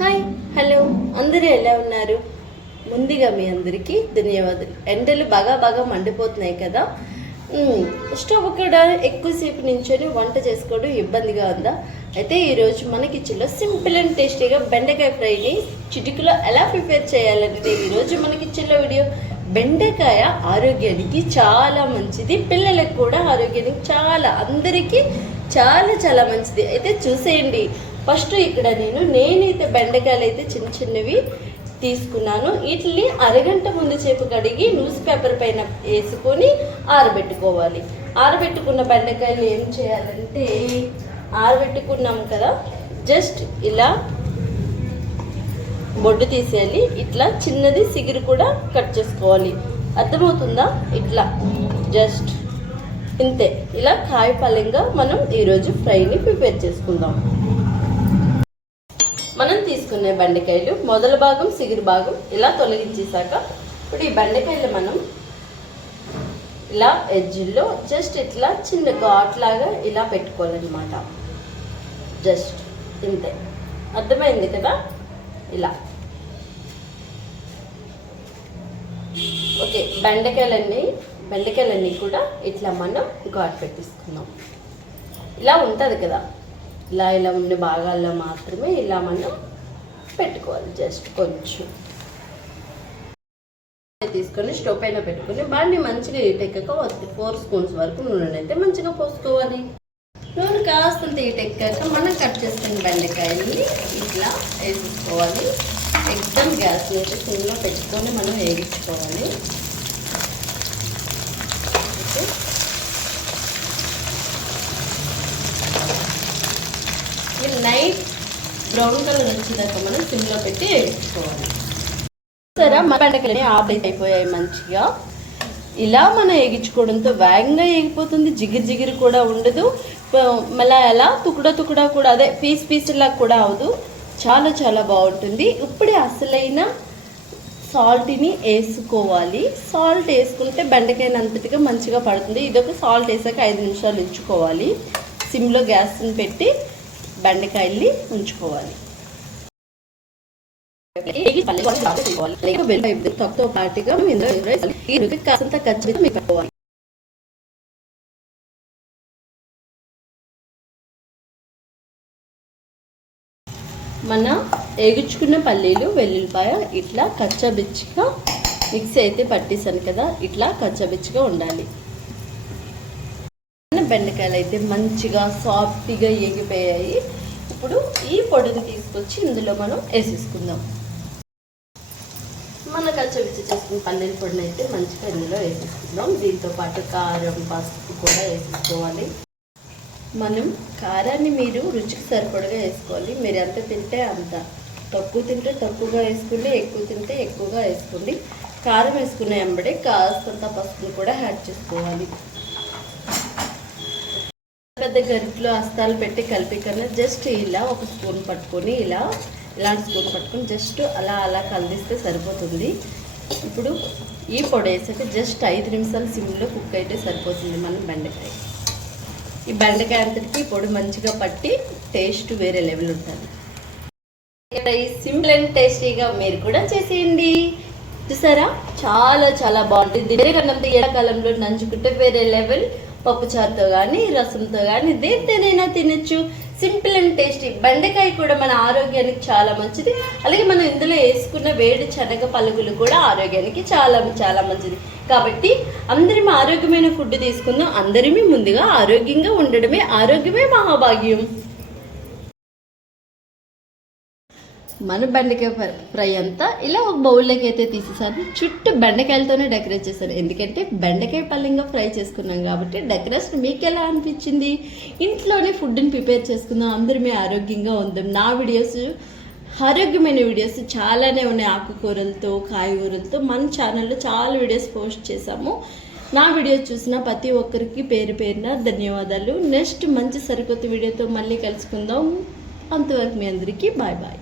Hi hello అందరూ ఎలా ఉన్నారు? ముందుగా మీ అందరికీ ధన్యవాదాలు. ఎండలు బాగా మండిపోతున్నాయి కదా. స్టవ్ అక్కడ ఎక్కువసేపు నించొని వంట చేసుకోవడం ఇబ్బందిగా ఉందా? అయితే ఈరోజు మన కిచెన్లో సింపుల్ అండ్ టేస్టీగా బెండకాయ ఫ్రైని చిటికలో ఎలా ప్రిపేర్ చేయాలనేది ఈరోజు మన కిచెన్లో వీడియో. బెండకాయ ఆరోగ్యానికి చాలా మంచిది, పిల్లలకు కూడా ఆరోగ్యానికి అందరికీ చాలా మంచిది. అయితే చూసేయండి. ఫస్ట్ ఇక్కడ నేనైతే బెండకాయలు అయితే చిన్నవి తీసుకున్నాను. వీటిని అరగంట ముందు చేపు కడిగి న్యూస్ పేపర్ పైన వేసుకొని ఆరబెట్టుకోవాలి. ఆరబెట్టుకున్న బెండకాయలు ఏం చేయాలంటే, ఆరబెట్టుకున్నాం కదా, జస్ట్ ఇలా బొడ్డు తీసేయాలి. ఇట్లా చిన్నది సిగురు కూడా కట్ చేసుకోవాలి. అర్థమవుతుందా? ఇట్లా జస్ట్ ఇంతే. ఇలా కాయపాలెంగా మనం ఈరోజు ఫ్రైని ప్రిపేర్ చేసుకుందాం. మనం తీసుకునే బెండకాయలు మొదల భాగం సిగురు భాగం ఇలా తొలగించేశాక, ఇప్పుడు ఈ బెండకాయలు మనం ఇలా ఎడ్జిల్లో జస్ట్ ఇట్లా చిన్న ఘాట్లాగా ఇలా పెట్టుకోవాలన్నమాట. జస్ట్ ఇంతే. అర్థమైంది కదా? ఇలా ఓకే. బెండకాయలన్నీ కూడా ఇట్లా మనం ఘాట్ పెట్టిస్తున్నాం. ఇలా ఉంటుంది కదా, ఇలా ఉన్న భాగాల్లో మాత్రమే ఇలా మనం పెట్టుకోవాలి. జస్ట్ కొంచెం తీసుకొని స్టవ్ పైన పెట్టుకొని బాండి మంచిగా హీటెక్కాక 4 స్పూన్స్ వరకు నూనె అయితే మంచిగా పోసుకోవాలి. నూనె కాస్తంత హీటెక్కాక మనం కట్ చేసుకున్న బెండకాయల్ని ఇట్లా వేసుకోవాలి. ఎగ్దమ్ గ్యాస్ నుంచి సిమ్లో పెట్టుకొని మనం వేగించుకోవాలి. లైట్ బ్రౌన్ కలర్ వచ్చేదాకా మనం సిమ్లో పెట్టి వేయించుకోవాలి. సరే, మన బెండకాయలు ఆఫ్ అయిపోయాయి మంచిగా. ఇలా మనం వేగించుకోవడంతో వేగంగా వేగిపోతుంది, జిగిరి కూడా ఉండదు. మళ్ళీ ఎలా తుకుడా కూడా అదే పీసులా కూడా అవదు. చాలా బాగుంటుంది. ఇప్పుడే అసలైన సాల్ట్ని వేసుకోవాలి. సాల్ట్ వేసుకుంటే బెండకాయ అంతటిగా మంచిగా పడుతుంది. ఇదొక సాల్ట్ వేసాక 5 నిమిషాలు ఉంచుకోవాలి. సిమ్లో గ్యాస్ని పెట్టి బెండకాయల్ని ఉంచుకోవాలి. తక్కువ పాటుగా కాసంత ఖచ్చితంగా పెట్టుకోవాలి. మన వేగించుకున్న పల్లీలు వెల్లుల్లిపాయ ఇట్లా కచ్చబిచ్చిగా మిక్సీ అయితే పట్టేసాను కదా, ఇట్లా కచ్చబిచ్చిగా ఉండాలి. బెండకాయలు అయితే మంచిగా సాఫ్ట్గా ఎగిపోయాయి. ఇప్పుడు ఈ పొడిని తీసుకొచ్చి ఇందులో మనం వేసేసుకుందాం. మన కచ్చబిచ్చి చేసుకున్న పల్లీల పొడిని అయితే మంచిగా ఇందులో వేసేసుకుందాం. దీంతో పాటు కారం, పసుపు కూడా వేసేసుకోవాలి. మనం కారాన్ని మీరు రుచికి సరిపడగా వేసుకోవాలి. మీరు ఎంత తింటే అంత. తక్కువ తింటే తక్కువగా వేసుకోండి, ఎక్కువ తింటే ఎక్కువగా వేసుకోండి. కారం వేసుకునే వెంబడే కాస్తంత పసుపును కూడా యాడ్ చేసుకోవాలి. పెద్ద గరిటలో అస్తాలు పెట్టి కలిపి కన్నా జస్ట్ ఇలా ఒక స్పూన్ పట్టుకొని ఇలాంటి స్పూన్ పట్టుకొని జస్ట్ అలా కలిపిస్తే సరిపోతుంది. ఇప్పుడు ఈ పొడి వేసాక జస్ట్ 5 నిమిషాలు సిమ్లో కుక్ అయితే సరిపోతుంది మన బెండకాయ. ఈ బెండకాయ అంతటికి పొడి మంచిగా పట్టి టేస్ట్ వేరే లెవెల్ ఉంటుంది. ఈ సింపుల్ అండ్ టేస్టీగా మీరు కూడా చేసేయండి. చూసారా, చాలా బాగుంటుంది. వేరేకన్నంత ఎండాకాలంలో నంచుకుంటే వేరే లెవెల్. పప్పుచారుతో కానీ రసంతో కానీ దేనితోనైనా తినచ్చు. Simple and tasty. బెండకాయ కూడా మన ఆరోగ్యానికి చాలా మంచిది. అలాగే మనం ఇందులో వేసుకున్న వేడి శనగ పలుకులు కూడా ఆరోగ్యానికి చాలా మంచిది. కాబట్టి అందరం ఆరోగ్యమైన ఫుడ్ తీసుకుందాం. అందరిమీ ముందుగా ఆరోగ్యంగా ఉండడమే ఆరోగ్యమే మహాభాగ్యం. మన బెండకాయ ఫ్రై అంతా ఇలా ఒక బౌల్లోకి అయితే తీసేసాను. చుట్టూ బెండకాయలతోనే డెకరేట్ చేశాను. ఎందుకంటే బెండకాయ పల్లెంగా ఫ్రై చేసుకున్నాం కాబట్టి. డెకరేషన్ మీకు ఎలా అనిపించింది? ఇంట్లోనే ఫుడ్ని ప్రిపేర్ చేసుకుందాం, అందరమే ఆరోగ్యంగా ఉందాం. నా వీడియోస్ ఆరోగ్యమైన వీడియోస్ చాలానే ఉన్నాయి. ఆకుకూరలతో, కాయగూరలతో మన ఛానల్లో చాలా వీడియోస్ పోస్ట్ చేశాము. నా వీడియోస్ చూసిన ప్రతి ఒక్కరికి పేరున ధన్యవాదాలు. నెక్స్ట్ మంచి సరికొత్త వీడియోతో మళ్ళీ కలుసుకుందాం. అంతవరకు మీ అందరికీ బాయ్.